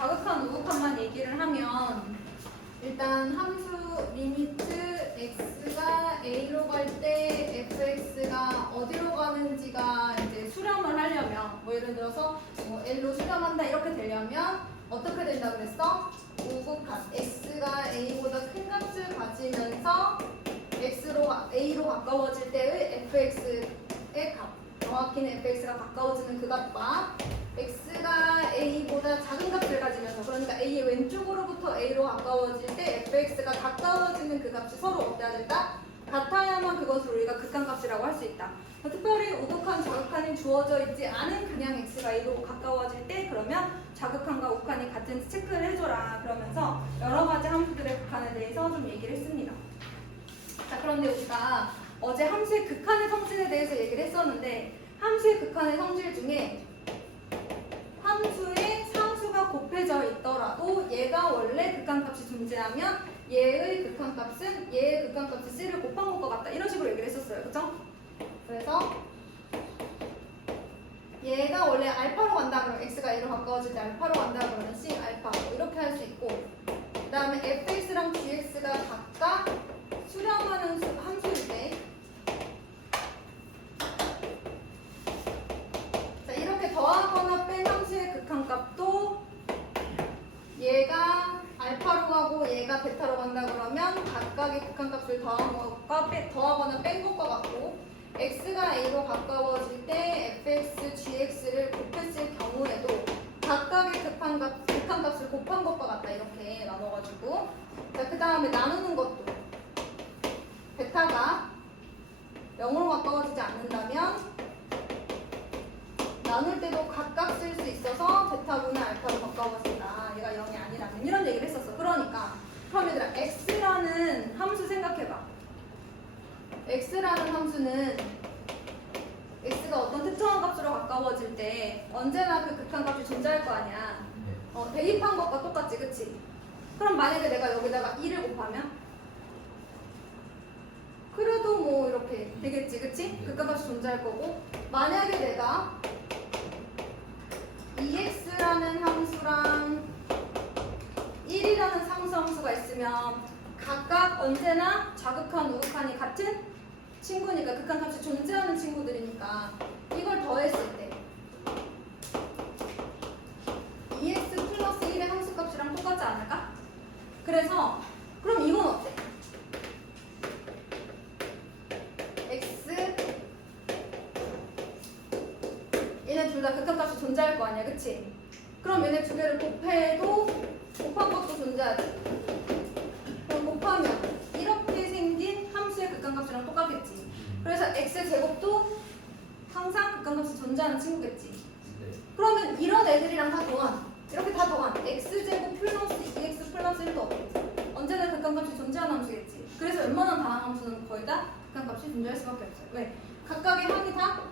자극한 우극한만 얘기를 하면 일단 함수 리미트 x가 a로 갈 때 fx가 어디로 가는지가 이제 수렴을 하려면 뭐 예를 들어서 뭐 l로 수렴한다 이렇게 되려면 어떻게 된다 그랬어? 우극한 x가 a보다 큰 값을 가지면서 a로 가까워질 때의 fx의 값, 정확히는 fx가 가까워지는 그 값과 x가 a보다 작은 값을 가지면서, 그러니까 a의 왼쪽으로부터 a로 가까워질 때 fx가 가까워지는 그 값이 서로 어때야 된다? 같아야만 그것을 우리가 극한값이라고 할 수 있다. 특별히 우극한, 자극한이 주어져 있지 않은 그냥 x가 a로 가까워질 때 그러면 자극한과 우극한이 같은지 체크를 해줘라 그러면서 여러 가지 함수들의 극한에 대해서 좀 얘기를 했습니다. 자, 그런데 우리가 어제 함수의 극한의 성질에 대해서 얘기를 했었는데 함수의 극한의 성질 중에 함수의 상수가 곱해져 있더라도 얘가 원래 극한값이 존재하면 얘의 극한값은 얘의 극한값이 c를 곱한 것과 같다 이런 식으로 얘기를 했었어요. 그쵸? 그래서 얘가 원래 알파로 간다 그러면 x가 a로 가까워질 때 알파로 간다 그러면 c 알파 뭐 이렇게 할 수 있고, 그 다음에 fx랑 gx가 각각 수렴하는 함수일 때 자, 이렇게 더하거나 뺀 함수의 극한값도 얘가 알파로 가고 얘가 베타로 간다 그러면 각각의 극한값을 더하거나 뺀 것과 같고, x가 a로 가까워질 때 fx, gx를 곱했을 경우에도 각각의 극한값을 곱한 것과 같다 이렇게 나눠가지고, 자, 그 다음에 나누는 것도 베타가 0으로 가까워지지 않는다면 나눌 때도 각각 쓸 수 있어서 베타분의 알파로 가까워진다. 얘가 0이 아니라면 이런 얘기를 했었어. 그러니까 그럼 얘들아 x라는 함수 생각해봐. x라는 함수는 x가 어떤 특정한 값으로 가까워질 때 언제나 그 극한값이 존재할 거 아니야. 대입한 것과 똑같지, 그치? 그럼 만약에 내가 여기다가 2를 곱하면 그래도 뭐 이렇게 되겠지, 그치? 극한값이 존재할 거고, 만약에 내가 ex라는 함수랑 1이라는 상수함수가 있으면 각각 언제나 자극한, 우극한이 같은 친구니까 극한값이 존재하는 친구들이니까 이걸 더했을 때 EX 플러스 1의 함수값이랑 똑같지 않을까? 그래서 그럼 이건 어때? X 얘네 둘 다 극한값이 존재할 거 아니야, 그치? 그럼 얘네 두 개를 곱해도 곱한 것도 존재하지. 그럼 곱하면 이렇게 생긴 함수의 극한값이랑 똑같겠지. 그래서 x제곱도 항상 극한값이 존재하는 친구겠지. 그러면 이런 애들이랑 다 더한, 이렇게 다 더한 x제곱 플러스 2x 플러스 1도 없겠지. 언제나 극한값이 존재하는 함수겠지. 그래서 웬만한 다항 함수는 거의 다 극한값이 존재할 수밖에 없어요. 왜? 각각의 항이 다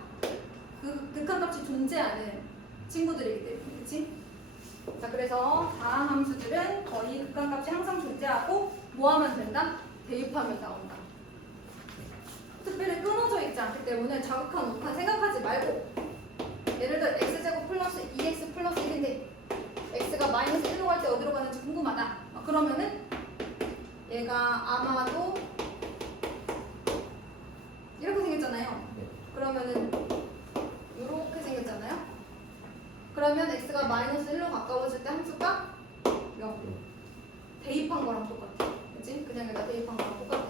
그 극한값이 존재하는 친구들이기 때문에, 그렇지? 자, 그래서 다항 함수들은 거의 극한값이 항상 존재하고 뭐 하면 된다? 대입하면 나온다. 특별히 끊어져 있지 않기 때문에 자극한, 우극한 생각하지 말고, 예를 들어 x제곱 플러스 2x 플러스 1인데 x가 마이너스 1로 갈 때 어디로 가는지 궁금하다. 그러면은 얘가 아마도 이렇게 생겼잖아요. 그러면은 이렇게 생겼잖아요. 그러면 x가 마이너스 1로 가까워질 때 함수가 0. 대입한 거랑 똑같아. 그치? 그냥 내가 대입한 거랑 똑같아.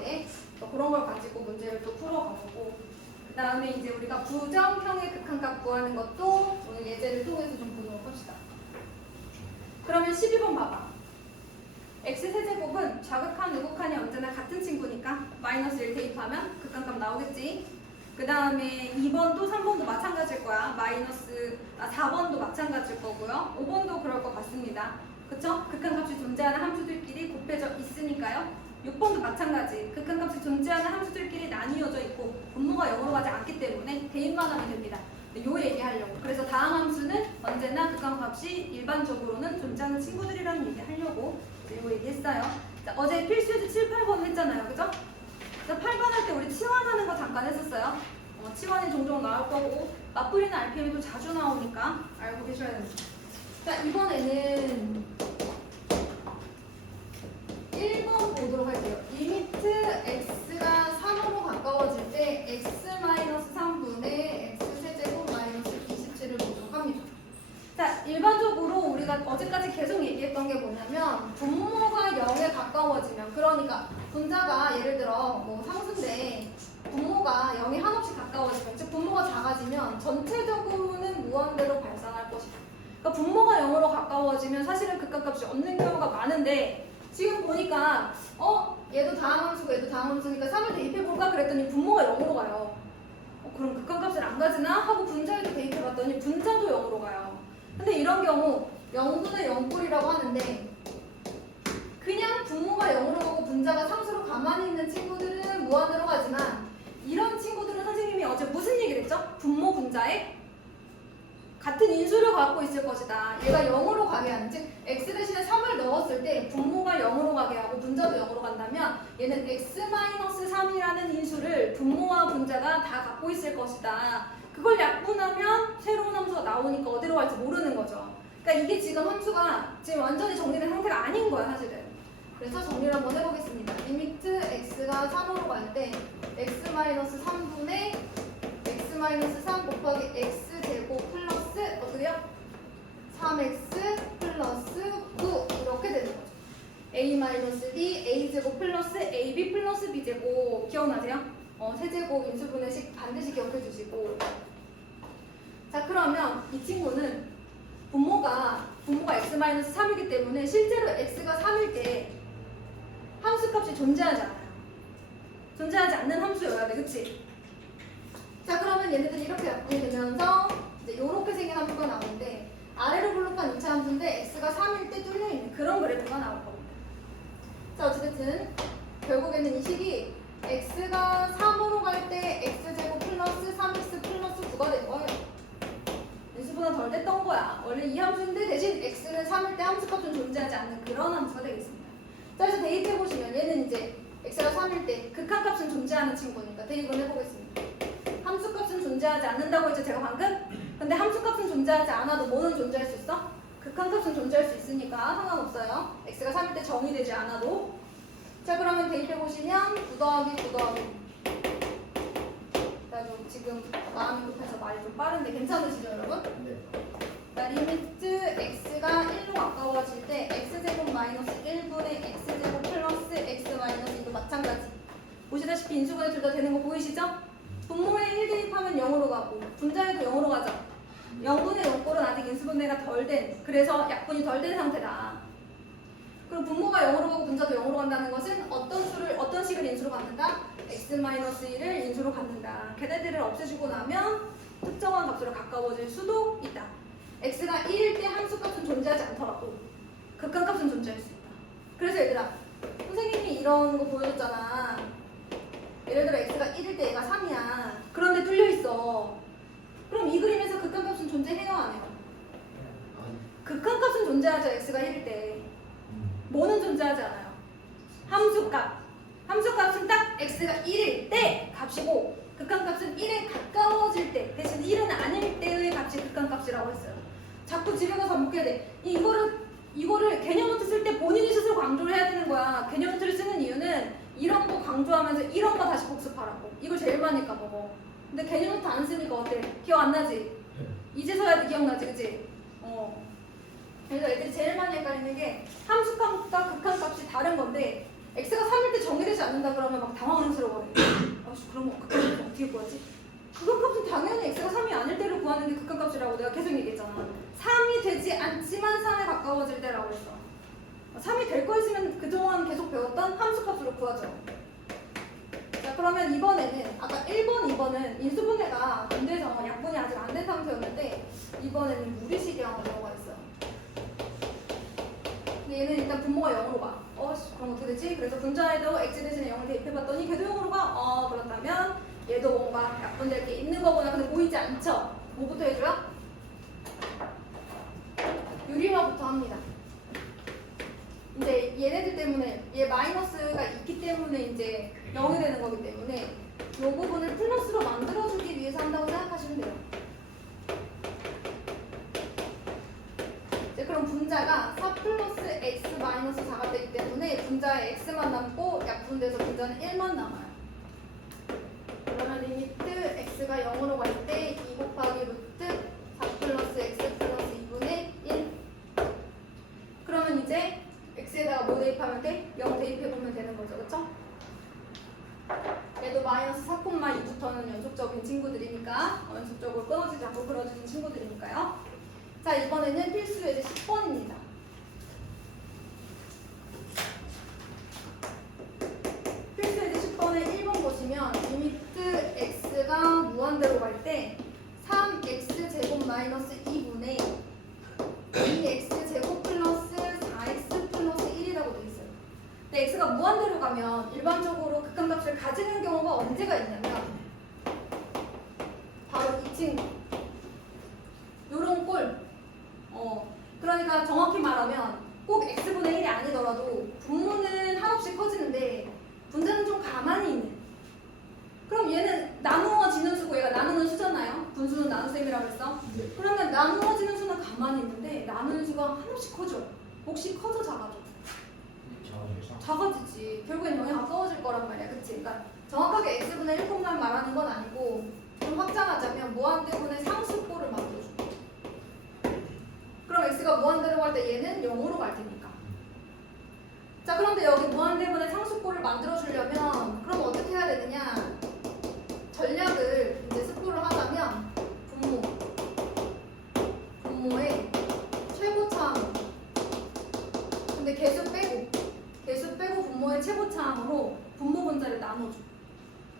그런 걸 가지고 문제를 또 풀어가보고, 그 다음에 이제 우리가 부정형의 극한값 구하는 것도 오늘 예제를 통해서 좀 보도록 합시다. 그러면 12번 봐봐. x세제곱은 자극한, 우극한이 언제나 같은 친구니까 마이너스 1 대입하면 극한값 나오겠지. 그 다음에 2번도 3번도 마찬가지일 거야. 4번도 마찬가지일 거고요. 5번도 그럴 것 같습니다. 그쵸? 극한값이 존재하는 함수들끼리 곱해져 있으니까요. 6번도 마찬가지. 극한값이 존재하는 함수들끼리 나뉘어져 있고 분모가 0으로 가지 않기 때문에 대입만 하면 됩니다. 요 얘기하려고. 그래서 다항 함수는 언제나 극한값이 일반적으로는 존재하는 친구들이라는 얘기 하려고 요 얘기했어요. 자, 어제 필수예제 7, 8번 했잖아요. 그죠? 8번 할 때 우리 치환하는 거 잠깐 했었어요. 치환이 종종 나올 거고 맞불이나 RPM이 또 자주 나오니까 알고 계셔야 됩니다. 자, 이번에는 1번 보도록 할게요. 리미트 x가 3으로 가까워질 때 x-3분의 x세제곱 마이너스 27을 보도록 합니다. 자, 일반적으로 우리가 어제까지 계속 얘기했던 게 뭐냐면 분모가 0에 가까워지면, 그러니까 분자가 예를 들어 뭐 상수인데 분모가 0에 한없이 가까워지면, 즉 분모가 작아지면 전체적으로는 무한대로 발산할 것이다. 그러니까 분모가 0으로 가까워지면 사실은 극한값이 없는 경우가 많은데, 지금 보니까 얘도 다항함수고 얘도 다항함수니까 3을 대입해볼까 그랬더니 분모가 0으로 가요. 그럼 극한값을 안 가지나 하고 분자에도 대입해봤더니 분자도 0으로 가요. 근데 이런 경우 0분의 0꼴이라고 하는데, 그냥 분모가 0으로 가고 분자가 상수로 가만히 있는 친구들은 무한으로 가지만, 이런 친구들은 선생님이 어제 무슨 얘기를 했죠? 분모 분자에 같은 인수를 갖고 있을 것이다. 얘가 0으로 가게 하는, 즉 x 대신에 3을 넣었을 때 분모가 0으로 가게 하고 분자도 0으로 간다면 얘는 x-3이라는 인수를 분모와 분자가 다 갖고 있을 것이다. 그걸 약분하면 새로운 함수가 나오니까 어디로 갈지 모르는 거죠. 그러니까 이게 지금 함수가 지금 완전히 정리된 상태가 아닌 거야 사실은. 그래서 정리를 한번 해보겠습니다. 리미트 x가 3으로 갈 때 x-3분의 x-3 곱하기 x제곱 플러스 어떻게요? 3x 플러스 9 이렇게 되는 거죠. a-b a제곱 플러스 ab 플러스 b제곱 기억나세요? 세제곱 인수분해식 반드시 기억해 주시고. 자, 그러면 이 친구는 분모가 x-3이기 때문에 실제로 x가 3일 때 함수값이 존재하지 않아요. 존재하지 않는 함수여야 돼, 그치? 자, 그러면 얘네들이 이렇게 약분이 되면서 이제 이렇게 생긴 함수가 나오는데, 아래로 블록한 2차 함수인데 x가 3일 때 뚫려있는 그런 그래프가 나올 겁니다. 자, 어쨌든 결국에는 이 식이 x가 3으로 갈 때 x제곱 플러스 3x 플러스 9가 된 거예요. 인수보다 덜 됐던 거야. 원래 이 함수인데 대신 x는 3일 때 함수값은 존재하지 않는 그런 함수가 되겠습니다. 자, 그래서 대입해보시면 얘는 이제 x가 3일 때 극한값은 존재하는 친구니까 대입을 해보겠습니다. 함수값은 존재하지 않는다고 했죠, 제가 방금? 근데 함수값은 존재하지 않아도 뭐는 존재할 수 있어? 극한값은 존재할 수 있으니까 상관없어요. x가 3일 때 정의되지 않아도. 자, 그러면 대입해보시면 9 더하기 9 더하기. 나도 지금 마음이 급해서 말이 좀 빠른데 괜찮으시죠, 여러분? 네. 자, 리미트 x가 1로 가까워질 때 x제곱 마이너스 1분의 x제곱 플러스 x 마이너스 2도 마찬가지. 보시다시피 인수분해 둘 다 되는 거 보이시죠? 분모에 1 대입하면 0으로 가고 분자에도 0으로 가죠. 0분의 0꼴은 아직 인수분해가 덜 된, 그래서 약분이 덜 된 상태다. 그럼 분모가 0으로 가고 분자도 0으로 간다는 것은 어떤 식을 인수로 갖는다? x-1을 인수로 갖는다. 걔네들을 없애주고 나면 특정한 값으로 가까워질 수도 있다. x가 1일 때 함수값은 존재하지 않더라도 극한값은 존재할 수 있다. 그래서 얘들아, 선생님이 이런 거 보여줬잖아. 예를 들어 x가 1일 때 얘가 3이야. 그런데 뚫려있어. 그럼 이 그림에서 극한값은 존재해요, 안 해요? 극한값은 존재하죠, x가 1일 때. 뭐는 존재하지 않아요? 함수값. 함수값은 딱 x가 1일 때 값이고, 극한값은 1에 가까워질 때, 대신 1은 아닐 때의 값이 극한값이라고 했어요. 자꾸 집에 가서 반복해야 돼. 이거를 개념 노트 쓸 때 본인이 스스로 강조를 해야 되는 거야. 개념 노트를 쓰는 이유는 이런 거 강조하면서 이런 거 다시 복습하라고. 이걸 제일 많이 까먹어. 근데 개념 노트 안 쓰니까 어때? 기억 안 나지? 이제서야 기억나지, 그치? 그래서 애들이 제일 많이 헷갈리는 게 함수값과 극한값이 다른 건데, x가 3일 때 정의되지 않는다 그러면 막 당황스러워해. 그럼 극한값은 어떻게 구하지? 극한값은 당연히 x가 3이 아닐 때를 구하는 게 극한값이라고 내가 계속 얘기했잖아. 3이 되지 않지만 3에 가까워질 때라고 했어. 3이 될 거 있으면 그동안 계속 배웠던 함수값으로 구하죠. 자, 그러면 이번에는 아까 1번, 2번은 인수분해가 안 돼서 약분이 아직 안 된 상태였는데, 이번에는 무리식이 하나 들어가 있어요. 근데 얘는 일단 분모가 0으로 가. 그럼 어떻게 되지? 그래서 분자에도 x 대신에 0을 대입해봤더니 걔도 0으로 가. 그렇다면 얘도 뭔가 약분될 게 있는 거구나. 근데 보이지 않죠? 뭐부터 해줘요? 유리화부터 합니다. 이제 얘네들 때문에, 얘 마이너스가 있기 때문에 이제 0이 되는 거기 때문에 이 부분을 플러스로 만들어주기 위해서 한다고 생각하시면 돼요. 분자가 4 플러스 x 마이너스 4가 되기 때문에 분자에 x만 남고 약분돼서 분자는 1만 남아요. 그러면 리미트 x가 0으로 갈 때 2 곱하기 루트 4 플러스 x 플러스 2분의 1. 그러면 이제 x에다가 뭐 대입하면 돼? 0 대입해보면 되는 거죠. 그쵸? 얘도 마이너스 4,2부터는 연속적인 친구들이니까 연속적으로 끊어지지 않고 그려지는 친구들이니까요. 자, 이번에는 필수 예제 10번입니다. 필수 예제 10번에 1번 보시면 리미트 x가 무한대로 갈 때 3x 제곱 마이너스 2분의 2x 제곱 플러스 4x 플러스 1이라고 되어 있어요. 근데 x가 무한대로 가면 일반적으로 극한값을 가지는 경우가 언제가 있냐면 바로 이 친구 요런 꼴. 그러니까 정확히 말하면 꼭 x분의 1이 아니더라도 분모는 한없이 커지는데 분자는 좀 가만히 있는. 그럼 얘는 나누어지는 수고 얘가 나누는 수잖아요. 분수는 나눗셈이라고 했어. 그러면 나누어지는 수는 가만히 있는데 나누는 수가 한없이 커져. 혹시 커져 작아져? 작아지지. 결국엔 0에 가까워질 거란 말이야. 그치? 그러니까 정확하게 x분의 1만 말하는 건 아니고 좀 확장하자면 무한대분의 상수꼴을 만들어줘. 그럼 x가 무한대로 갈 때 얘는 0으로 갈 테니까. 자, 그런데 여기 무한대분의 상수꼴을 만들어주려면 그럼 어떻게 해야 되느냐? 전략을 이제 스포를 하자면 분모의 최고차항. 근데 개수 빼고 분모의 최고차항으로 분모 분자를 나눠줘.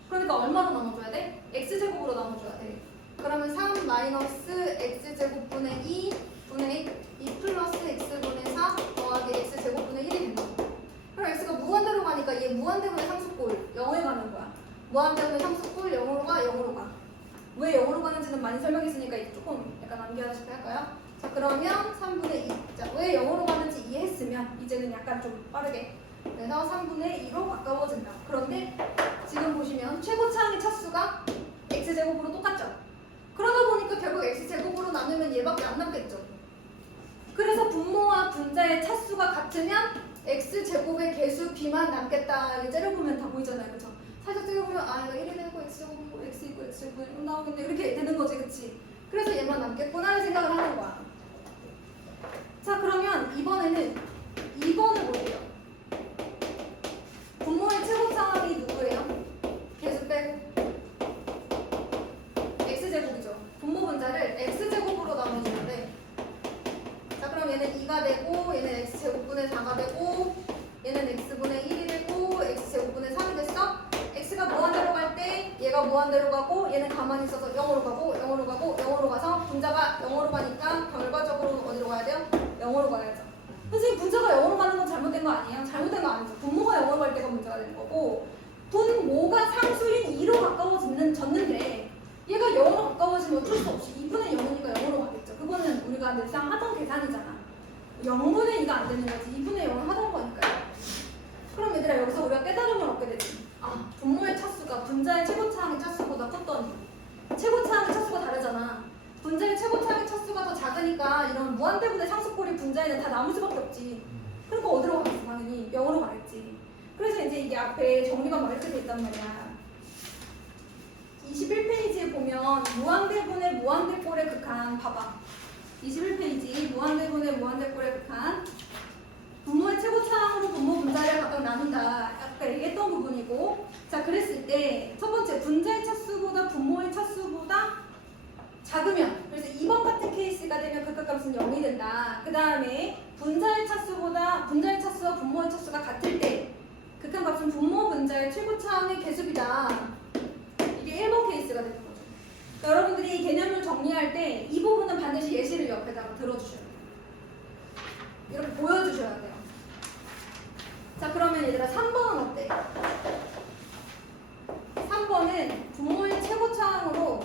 그러니까 얼마로 나눠줘야 돼? x제곱으로 나눠줘야 돼. 그러면 3 마이너스 x제곱분의 2 분의 2 플러스 x분의 4 더하기 x제곱분의 1이 된다. 그럼 x가 무한대로 가니까 얘 무한대분의 상수꼴 0에 가는 거야. 무한대분의 상수꼴 0으로 가, 0으로 가. 왜 0으로 가는지는 많이 설명했으니까 이제 조금 약간 남겨다시피 할까요? 자, 그러면 3분의 2. 자, 왜 0으로 가는지 이해했으면 이제는 약간 좀 빠르게. 그래서 3분의 2로 가까워진다. 그런데 지금 보시면 최고차항의 차수가 x제곱으로 똑같죠? 그러다 보니까 결국 x제곱으로 나누면 얘밖에 안 남겠죠? 그래서 분모와 분자의 차수가 같으면 x제곱의 개수 b만 남겠다. 이렇게 째려보면 다 보이잖아요. 그쵸? 살짝 째려보면 아 이거 1이 되고 x제곱이고 x 있고 x제곱 나오겠네. 이렇게 되는 거지. 그치? 그래서 얘만 남겠구나 라는 생각을 하는 거야. 자, 그러면 이번에는 2번을 볼게요. 분모의 최고차항이 누구예요? 개수 빼고 x제곱이죠. 분모 분자를 x제곱으로 나눠주는데 자, 그럼 얘는 2가 되고 얘는 x제곱분의 4가 되고 얘는 x분의 1이 되고 x제곱분의 3이 됐어? x가 무한대로 갈 때 얘가 무한대로 가고 얘는 가만히 있어서 0으로 가고 0으로 가고 0으로 가서 분자가 0으로 가니까 결과적으로 어디로 가야 돼요? 0으로 가야죠. 선생님 분자가 0으로 가는 건 잘못된 거 아니에요? 잘못된 거 아니죠. 분모가 0으로 갈 때가 문제가 되는 거고 분모가 상수인 2로 가까워졌는데 얘가 0으로 가까워지면 어쩔 수 없이 2분의 0이니까 0으로 가겠죠. 그거는 우리가 늘상 하던 계산이잖아. 0분의 2가 안 되는 거지. 2분의 0을 하던 거니까요. 그럼 얘들아 여기서 우리가 깨달음을 얻게 되지. 아, 분모의 차수가 분자의 최고차항의 차수보다 컸더니 최고차항의 차수가 다르잖아. 분자의 최고차항의 차수가 더 작으니까 이런 무한대분의 상수꼴이 분자에는 다 남을 수밖에 없지. 그러니까 어디로 가겠어? 당연히 0으로 가겠지. 그래서 이제 이게 앞에 정리가 막 이렇게 돼 있단 말이야. 21페이지에 보면 무한대분의 무한대꼴의 극한 봐봐. 21페이지 무한대분의 무한대꼴의 극한 분모의 최고차항으로 분모 분자를 각각 나눈다. 아까 얘기했던 부분이고 자, 그랬을 때 첫 번째 분자의 차수보다 분모의 차수보다 작으면 그래서 2번 같은 케이스가 되면 극한값은 0이 된다. 그 다음에 분자의 차수와 분모의 차수가 같을 때 극한값은 분모 분자의 최고차항의 개수비다. 이게 1번 케이스가 되는 거죠. 그러니까 여러분들이 개념을 정리할 때 이 부분은 반드시 예시를 옆에다가 들어주셔야 돼요. 이렇게 보여주셔야 돼요. 자, 그러면 얘들아 3번은 어때? 3번은 분모의 최고차항으로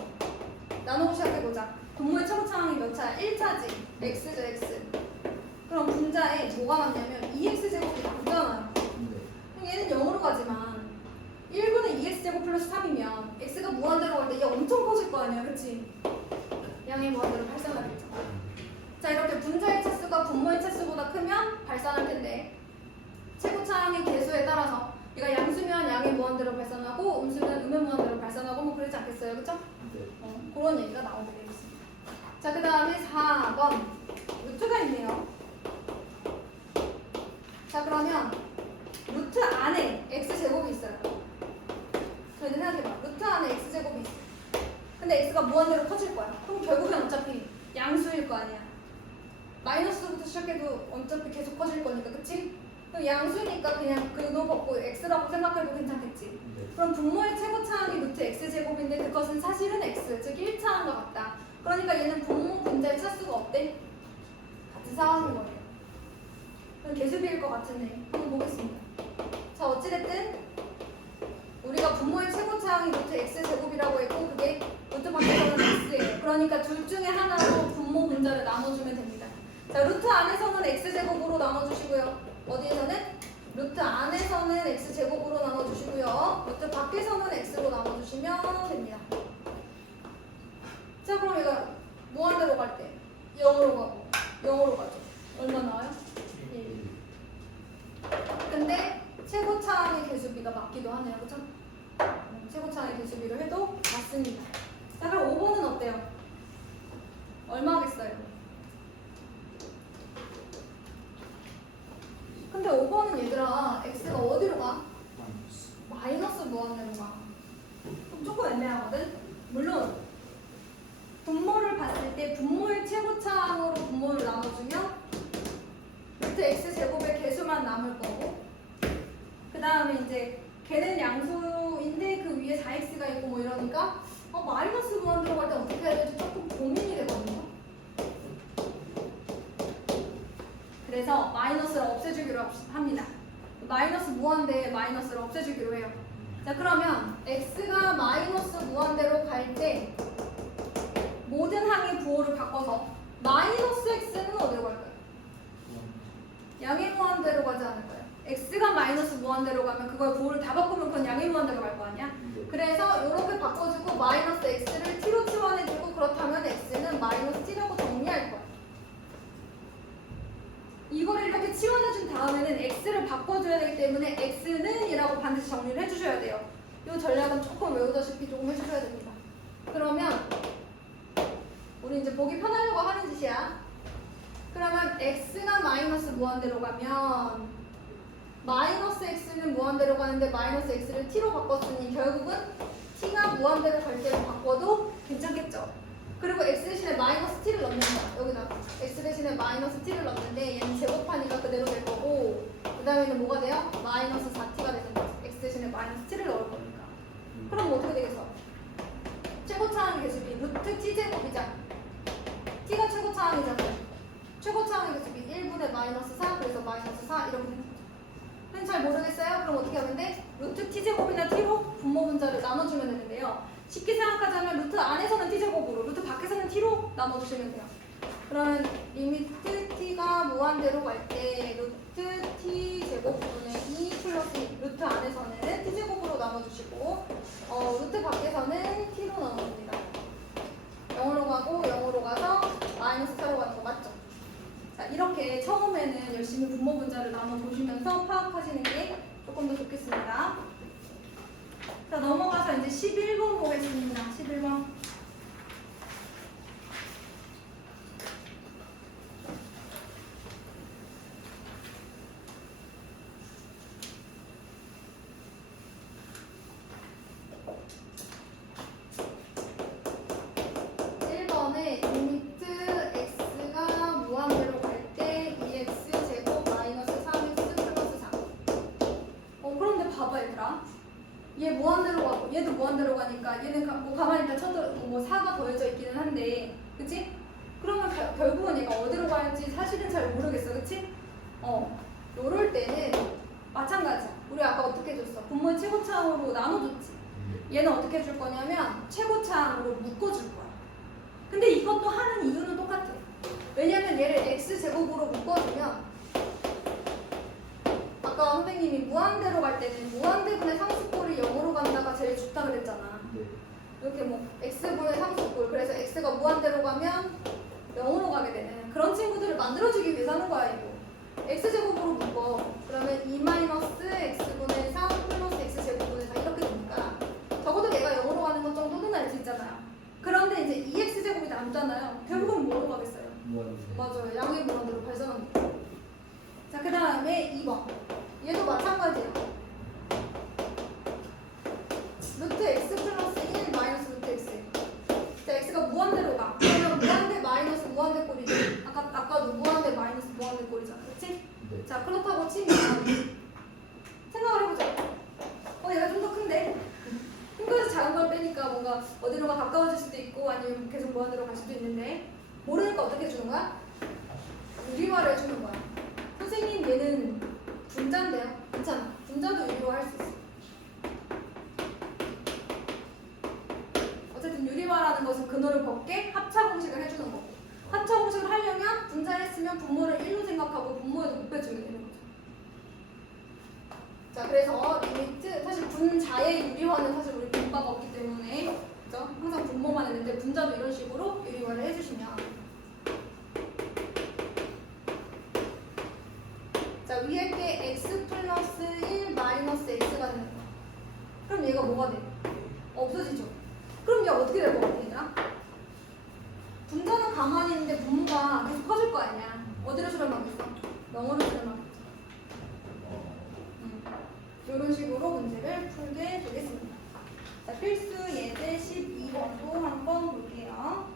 나누고 시작해보자. 분모의 최고차항이 몇 차야? 1차지. x죠, x. 그럼 분자에 뭐가 남냐면 2x제곱이 남잖아요. 얘는 0으로 가지만 1분의 2x제곱 플러스 3이면 x가 무한대로 갈 때 얘 엄청 커질 거 아니야, 그치? 양의 무한대로 발생하겠죠. 자, 이렇게 분자의 차수가 분모의 차수 발산할 텐데 최고차항의 개수에 따라서 얘가 양수면 양의 무한대로 발산하고 음수면 음의 무한대로 발산하고 뭐 그러지 않겠어요, 그쵸? 네. 그런 얘기가 나오게 되겠습니다. 자, 그 다음에 4번 루트가 있네요. 자, 그러면 루트 안에 x제곱이 있어요. 저희는 생각해봐. 루트 안에 x제곱이 있어. 근데 x가 무한대로 커질 거야. 그럼 결국엔 어차피 양수일 거 아니야. 마이너스부터 시작해도 어차피 계속 커질 거니까, 그치? 그럼 양수니까 그냥 그거 벗고 x라고 생각해도 괜찮겠지. 네. 그럼 분모의 최고차항이 루트 x제곱인데 그것은 사실은 x, 즉 1차항과 같다. 그러니까 얘는 분모 분자의 차수가 없대? 같은 상황인 거예요. 그럼 개수비일 것 같으네. 한번 보겠습니다. 자, 어찌됐든 우리가 분모의 최고차항이 루트 x제곱이라고 했고 그게 루트 밖에서는 x예요. 그러니까 둘 중에 하나로 분모 분자를 나눠주면 됩니다. 자, 루트 안에서는 x제곱으로 나눠주시고요. 어디에서는? 루트 안에서는 x제곱으로 나눠주시고요. 루트 밖에서는 x로 나눠주시면 됩니다. 자, 그럼 얘가 무한대로 갈 때 0으로 가고 0으로 가죠. 얼마 나와요? 1. 근데 최고차항의 개수비가 맞기도 하네요. 그쵸? 최고차항의 개수비를 해도 맞습니다. 자, 그럼 5번은 어때요? 얼마 하겠어요? 근데 5번은 얘들아 x가 어디로 가? 마이너스 무한대로 가. 그럼 조금 애매하거든? 물론 분모를 봤을 때 분모의 최고차항으로 분모를 나눠주면 루트 x제곱의 개수만 남을 거고 그 다음에 이제 걔는 양수인데 그 위에 4x가 있고 뭐 이러니까 마이너스 무한대로 갈 때 어떻게 해야 될지 조금 고민이 되거든요. 그래서 마이너스를 없애주기로 합니다. 마이너스 무한대에 마이너스를 없애주기로 해요. 자, 그러면 x가 마이너스 무한대로 갈 때 모든 항의 부호를 바꿔서 마이너스 x는 어디로 갈까요? 양의 무한대로 가지 않을까요? x가 마이너스 무한대로 가면 그걸 부호를 다 바꾸면 그건 양의 무한대로 갈 거 아니야? 그래서 이렇게 바꿔주고 마이너스 x를 t로 치환해주고 그렇다면 x는 마이너스 t라고 정리할 거야. 이걸 이렇게 치환해준 다음에는 x를 바꿔줘야 되기 때문에 x는 이라고 반드시 정리를 해주셔야 돼요. 이 전략은 조금 외우다시피 조금 해주셔야 됩니다. 그러면 우리 이제 보기 편하려고 하는 짓이야. 그러면 x가 마이너스 무한대로 가면 마이너스 x는 무한대로 가는데 마이너스 x를 t로 바꿨으니 결국은 t가 무한대로 갈 때로 바꿔도 괜찮겠죠. 그리고 x 대신에 마이너스 t를 넣는 거야. 여기다 x 대신에 마이너스 t를 넣는데 얘는 제곱하니까 그대로 될 거고 그 다음에는 뭐가 돼요? 마이너스 4t가 되는 거지. x 대신에 마이너스 t를 넣을 거니까. 그럼 뭐 어떻게 되겠어? 최고차항의 개수비 루트 t제곱이잖아. t가 최고차항이잖아요. 최고차항의 개수비 1분의 마이너스 4 그래서 마이너스 4 이렇게 되는 거죠. 그럼 잘 모르겠어요? 그럼 어떻게 하면 돼? 루트 t제곱이나 t로 분모 분자를 나눠주면 되는데요. 쉽게 생각하자면 루트 안에서는 t제곱으로 루트 밖에서는 t로 나눠주시면 돼요. 그러면 리미트 t가 무한대로 갈 때 루트 t제곱분의 2 플러스 2 루트 안에서는 t제곱으로 나눠주시고 루트 밖에서는 t로 나눠줍니다. 0으로 가고 0으로 가서 마이너스 4로 가는 거 맞죠? 자, 이렇게 처음에는 열심히 분모 분자를 나눠보시면서 파악하시는 게 조금 더 좋겠습니다. 자, 넘어가서 이제 11번 보겠습니다. 11번. 얘 무한대로 가고 얘도 무한대로 가니까 얘는 뭐 가만히 있다 쳐도 뭐 4가 더해져 있기는 한데 그치? 그러면 결국은 얘가 어디로 갈지 사실은 잘 모르겠어 그치? 요럴 때는 마찬가지야. 우리 아까 어떻게 해줬어? 분모의 최고차항으로 나눠줬지. 얘는 어떻게 해줄 거냐면 최고차항으로 묶어줄 거야. 근데 이것도 하는 이유는 똑같아. 왜냐면 얘를 x제곱으로 묶어주면 아까 선생님이 무한대로 갈 때는 무한대분의 상수꼴이 0으로 간다가 제일 좋다 그랬잖아. 이렇게 뭐 x분의 상수꼴 그래서 x가 무한대로 가면 0으로 가게 되는 그런 친구들을 만들어주기 위해서 하는 거야 이거. x제곱으로 묶어. 그러면 2-x분의 3 플러스 x제곱분의 4 이렇게 되니까 적어도 얘가 0으로 가는 것 정도는 알 수 있잖아요. 그런데 이제 2x제곱이 남잖아요. 결국은 뭐로 가겠어요? 맞아요. 양의 무한대로 발전합니다. 자, 그 다음에 2번. 얘도 마찬가지예요. 루트 x 플러스 1 마이너스 루트 x. 자, x가 무한대로 가. 그러면 무한대 마이너스 무한대 꼴이지. 아까도 무한대 마이너스 무한대 꼴이잖아. 그렇지? 네. 자, 그렇다고 치면 생각을 해보자. 얘가 좀 더 큰데? 큰 거에서 작은 걸 빼니까 뭔가 어디로가 가까워질 수도 있고 아니면 계속 무한대로 갈 수도 있는데 모르니까 어떻게 해주는 거야? 유리화를 해주는 거야. 선생님 얘는 분자인데요? 괜찮아. 분자도 유리화 할 수 있어. 어쨌든 유리화라는 것은 근호를 벗게 합차 공식을 해주는 거고 합차 공식을 하려면 분자했으면 분모를 1로 생각하고 분모에도 곱해주면 되는 거죠. 자, 그래서 리미트 사실 분자의 유리화는 사실 우리 분바가 없기 때문에 그죠? 항상 분모만 했는데 분자도 이런 식으로 유리화를 해주시면 자, 위에 게 x 플러스 1 마이너스 x가 되는 거야. 그럼 얘가 뭐가 돼? 없어지죠. 그럼 얘 어떻게 될 것 같아, 얘들아? 분자는 가만히 있는데 분모가 계속 커질 거 아니야. 어디로 수렴하겠어? 0으로 수렴하겠죠. 이런 식으로 문제를 풀게 되겠습니다. 자, 필수 예제 12번도 한번 볼게요.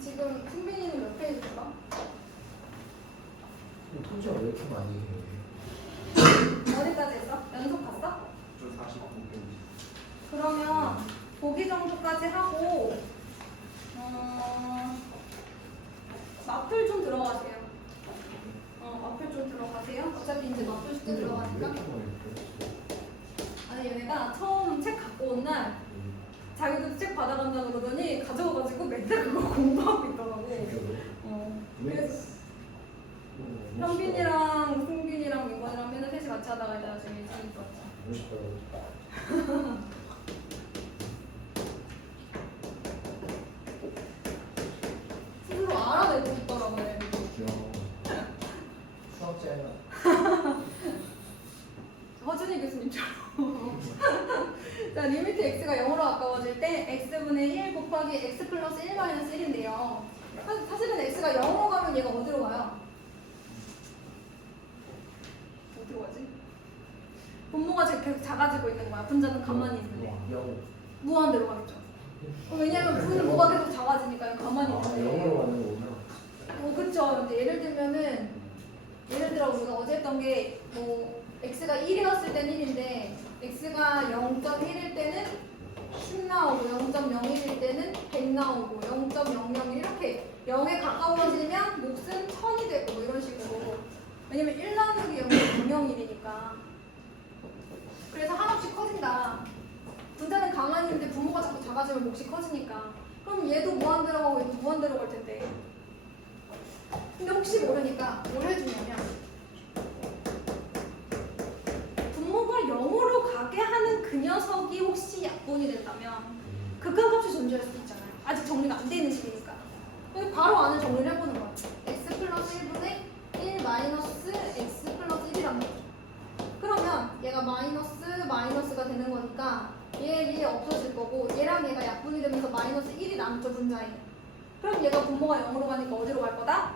지금 승빈이는 몇 페이지인가? 토지가 왜 이렇게 많이 해? 어디까지 했어? 연속 봤어? 저 49페이지. 그러면 보기 정도까지 하고 마플 좀 들어가세요. 마플 좀 들어가세요. 어차피 이제 마플 숙제 들어가니까. 아니 얘네가 처음 책 갖고 온 날 자기도 책 받아간다 그러더니 가져와가지고 맨날 그거 공부하고 있더라고. 그래서 현빈이랑 승빈이랑 민건이랑 맨날 셋이 같이 하다가 이제 나중에 재밌었죠. 스스로 알아내고 있더라고요. 수학자야. 허준이 교수님처럼. 자, 리미트 x가 0으로 가까워질 때 x분의 1 곱하기 x 플러스 1 마이너스 1인데요. 사실은 x가 0으로 가면 얘가 어디로 가요? 어디로 가지? 분모가 지금 계속 작아지고 있는 거야. 분자는 가만히 있는데. 무한대로 가겠죠. 왜냐면 분모가 계속 작아지니까 가만히 있는데. 0으로 가는 거구나. 그쵸. 이제 예를 들면은 예를 들어 우리가 어제 했던 게 x가 1이었을 땐 1인데 x가 0.1일 때는 10 나오고 0.01일 때는 100 나오고 0.00 이렇게 0에 가까워지면 몫은 1000이 되고 뭐 이런 식으로. 왜냐면 1 나누기 0은 0.01이니까. 그래서 한없이 커진다. 분자는 가만히 있는데 분모가 자꾸 작아지면 몫이 커지니까. 그럼 얘도 무한대로 가고 얘도 무한대로 갈 텐데. 근데 혹시 모르니까 뭘 해주냐면 분모가 0으로 가게 하는 그 녀석이 혹시 약분이 된다면 극한값이 존재할 수 있잖아요. 아직 정리가 안 돼 있는 시기니까. 그래서 바로 안을 정리를 해보는 거야. x 플러스 1분의 1 마이너스 x 플러스 1이란 거죠. 그러면 얘가 마이너스가 되는 거니까 얘 없어질 거고 얘랑 얘가 약분이 되면서 마이너스 1이 남죠, 분자에. 그럼 얘가 분모가 0으로 가니까 어디로 갈 거다?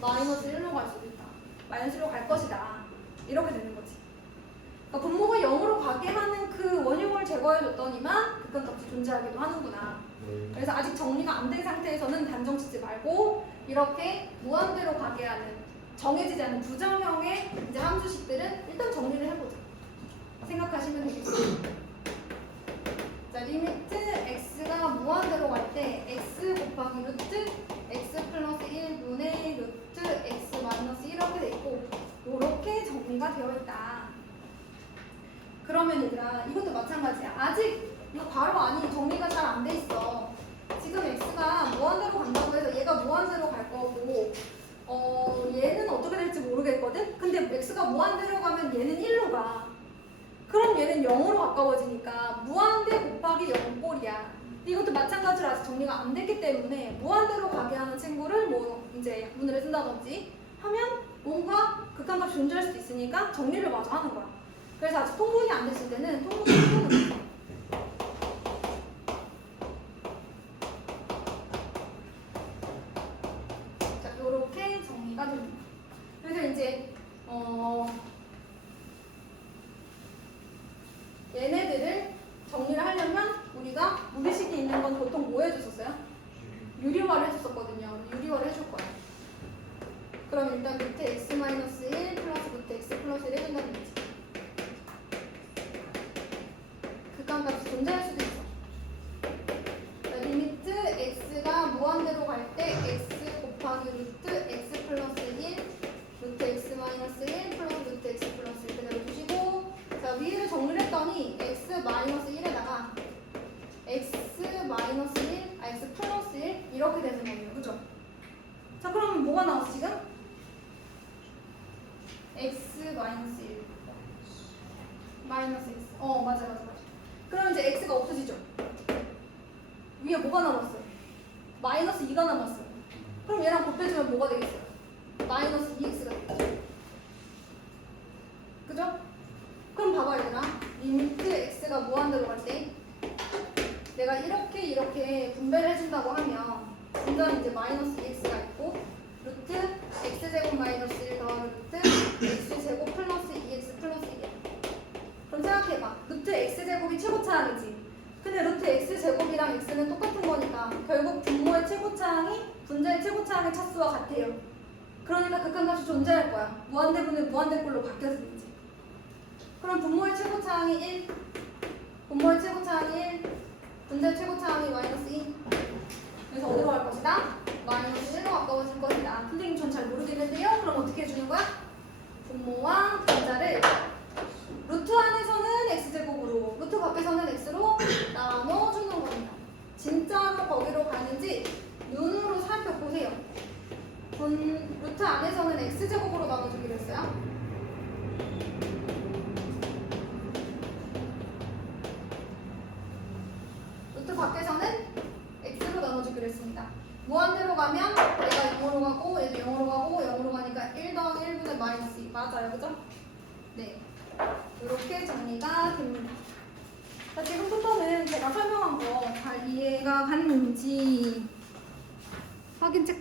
마이너스 1로 갈 수도 있다. 마이너스 1로 갈 것이다. 이렇게 되는 거지. 그러니까 분모가 0으로 가게 하는 그 원흉을 제거해줬더니만 극한값이 존재하기도 하는구나. 그래서 아직 정리가 안 된 상태에서는 단정 짓지 말고 이렇게 무한대로 가게 하는 정해지지 않은 부정형의 이제 함수식들은 일단 정리를 해보자. 생각하시면 되겠습니다. 자, 리미트 x가 무한대로 갈 때 x 곱하기 루트 x 플러스 1분의 루트 x 마이너스 1이렇게 돼 있고 이렇게 정리가 되어 있다. 그러면 얘들아 이것도 마찬가지야. 아직 이거 바로 아니 정리가 잘 안 돼 있어. 지금 x가 무한대로 간다고 해서 얘가 무한대로 갈 거고 얘는 어떻게 될지 모르겠거든? 근데 x가 무한대로 가면 가면 얘는 1로 가. 그럼 얘는 0으로 가까워지니까 무한대 곱하기 0꼴이야. 이것도 마찬가지로 아직 정리가 안 됐기 때문에 무한대로 가게 하는 친구를 뭐 이제 문제를 쓴다든지 하면 뭔가 극한값이 존재할 수도 있으니까 정리를 마저 하는 거야. 그래서 아직 통분이 안 됐을 때는 통분을 쓰는 거야. 자, 요렇게 정리가 됩니다. 그래서 이제 얘네들을 정리를 하려면 우리가 무리식이 있는 건 보통 뭐 해줬었어요? 유리화를 해줬었거든요. 유리화를 해줄 거야. 그럼 일단 루트 x-1 플러스 루트 x 플러스 1 해준다는 거지. 극한값이 존재할 수도 있어. 자, 리미트 x가 무한대로 갈 때 x 곱하기 루트 x 플러스 1 루트 x 마이너스 1 플러스 루트 x 플러스 1 그대로 두시고, 자, 위를 정리를 했더니 x 마이너스 1에다가 x 마이너스 1, x 플러스 1 이렇게 되는 거예요. 그죠? 자, 그럼 뭐가 나왔어 지금? x 마이너스 1 마이너스 x. 맞아. 그럼 이제 x가 없어지죠? 위에 뭐가 남았어요? 마이너스 2가 남았어요. 그럼 얘랑 곱해주면 뭐가 되겠어요? 마이너스 2x가 되겠죠? 그죠? 그럼 봐봐 얘들아. 리미트 x가 무한대로 갈 때 내가 이렇게 분배를 해준다고 하면 중간에 이제 마이너스 2x가 있고 루트 x제곱 마이너스 1 더하기 루트 x제곱 플러스 2x 플러스 1이야. 그럼 생각해봐. 루트 x제곱이 최고차항이지. 근데 루트 x제곱이랑 x는 똑같은 거니까 결국 분모의 최고차항이 분자의 최고차항의 차수와 같아요. 그러니까 극한값이 존재할 거야. 무한대분을 무한대꼴로 바뀌었는지. 그럼 분모의 최고차항이 1, 분모의 최고차항이 1, 분자의 최고차항이 마이너스 2. 그래서 어디로 갈 것이다? 마이너스 1로 가까워질 것이다. 선생님 전 잘 모르겠는데요. 그럼 어떻게 해주는 거야? 분모와 분자를 루트 안에서는 x제곱으로, 루트 밖에서는 x로 나눠주는 겁니다. 진짜로 거기로 가는지 눈으로 살펴보세요. 루트 안에서는 x제곱으로 나눠주기로 했어요. 루트 밖에서는 x로 나눠주기로 했습니다. 무한대로 가면 얘가 0으로 가고 얘도 0으로 가고 0으로 가니까 1 더하기 1분의 마이너스 2 맞아요. 그죠? 네. 이렇게 정리가 됩니다. 자, 지금부터는 제가 설명한 거 잘 이해가 갔는지 확인 체크